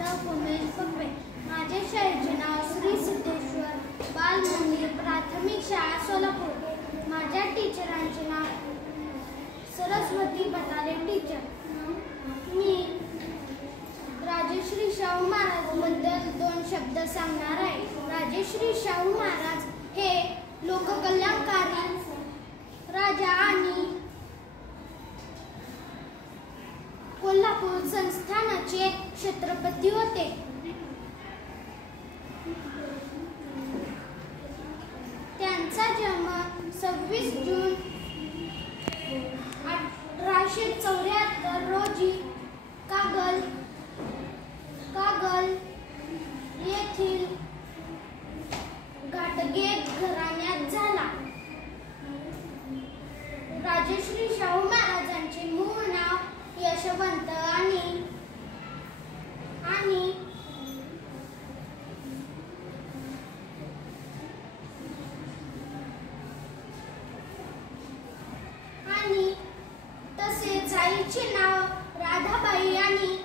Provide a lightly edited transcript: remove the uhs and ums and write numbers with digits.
पार्थ उमेश पप्पे. माझ्या शाळेचे नाव श्री सिद्धेश्वर बाल मंदिर प्राथमिक शाळा सोलापूर. माझ्या टीचरांचे नाव सरस्वती बतारे टीचर. मी राजश्री शाहू महाराज बद्दल 2 शब्द सांगणार आहे. राजश्री शाहू महाराज हे लोककल्याणकारी राजा आणि कोल्हापूर संस्थानाचे छत्रपती होते. त्यांचा जन्म 26 जून 1874 रोजी कागल येथील घाटगे घराण्यात झाला. राजश्री शाहू महाराजांचे मूळ नाव यशवंत आणि तसेच आईचे नाव राधाबाई आणि